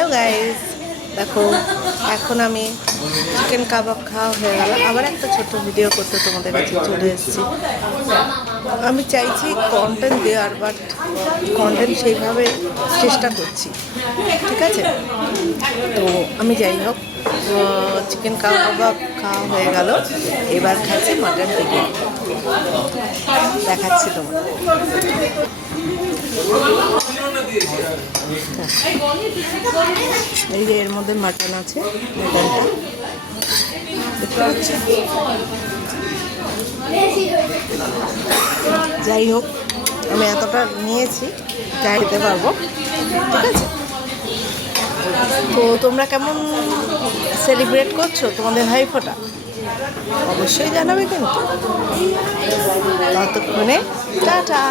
Hello guys, দেখো এখন আমি চিকেন কাবাব খাওয়া হয়ে গেল। আবার একটা ছোট ভিডিও করতে তোমাদের কাছে চলে এসেছি। আমি চাইছি কন্টেন্ট দেওয়ার, বাট কন্টেন্ট সেইভাবে চেষ্টা করছি, ঠিক আছে? তো আমি যাই হোক, চিকেন কাবাব খাওয়া হয়ে গেল, এবার খাচ্ছি মাটন বিরিয়ানি। দেখাচ্ছি তোমার। এই যে এর মধ্যে মাটন আছে, মাটনটা দেখতে পাচ্ছি। যাই হোক, আমি এতটা নিয়েছি, চাইতে পারবো, ঠিক আছে? তো তোমরা কেমন সেলিব্রেট করছো তোমাদের ভাইফোঁটা? অবশ্যই জানাবে কিন্তু। ততক্ষণে টাটা।